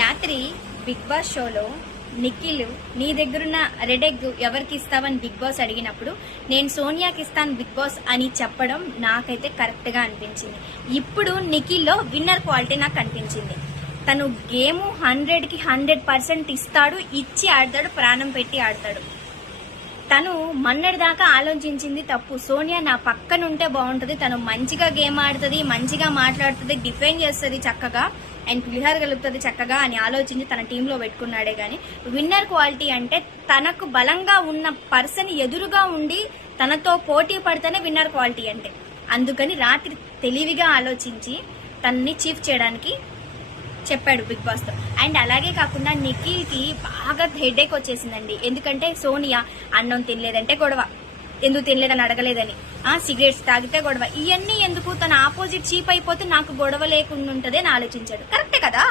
రాత్రి big boss షోలో నిఖిల్ నీ దగ్గరున్న రెడ్ ఎగ్ ఎవరికి ఇస్తావని బిగ్ బాస్ అడిగినప్పుడు నేను సోనియాకి ఇస్తాను బిగ్ బాస్ అని చెప్పడం నాకైతే కరెక్ట్ గా అనిపించింది. ఇప్పుడు నిఖిల్లో విన్నర్ క్వాలిటీ నాకు అనిపించింది. తను గేమ్ 100కి 100% ఇస్తాడు, ఇచ్చి ఆడతాడు, ప్రాణం పెట్టి ఆడతాడు. తను మన్నటి దాకా ఆలోచించింది తప్పు. సోనియా నా పక్కన ఉంటే బాగుంటది, తను మంచిగా గేమ్ ఆడుతుంది, మంచిగా మాట్లాడుతుంది, డిఫెండ్ చేస్తుంది చక్కగా, అండ్ పులిహార కలుపుతుంది చక్కగా అని ఆలోచించి తన టీంలో పెట్టుకున్నాడే గాని విన్నర్ క్వాలిటీ అంటే తనకు బలంగా ఉన్న పర్సన్ ఎదురుగా ఉండి తనతో పోటీ పడితేనే విన్నర్ క్వాలిటీ అంటే. అందుకని రాత్రి తెలివిగా ఆలోచించి తనని చీఫ్ చేయడానికి చెప్పాడు బిగ్ బాస్ తో. అండ్ అలాగే కాకుండా నిఖిల్ కి బాగా హెడేక్ వచ్చేసిందండి. ఎందుకంటే సోనియా అన్నం తినలేదంటే గొడవ, ఎందుకు తినలేదని అడగలేదని, సిగరెట్స్ తాగితే గొడవ, ఇవన్నీ ఎందుకు, తన ఆపోజిట్ చీప్ అయిపోతే నాకు గొడవ లేకుండా ఉంటది అని ఆలోచించాడు. కరెక్టే కదా.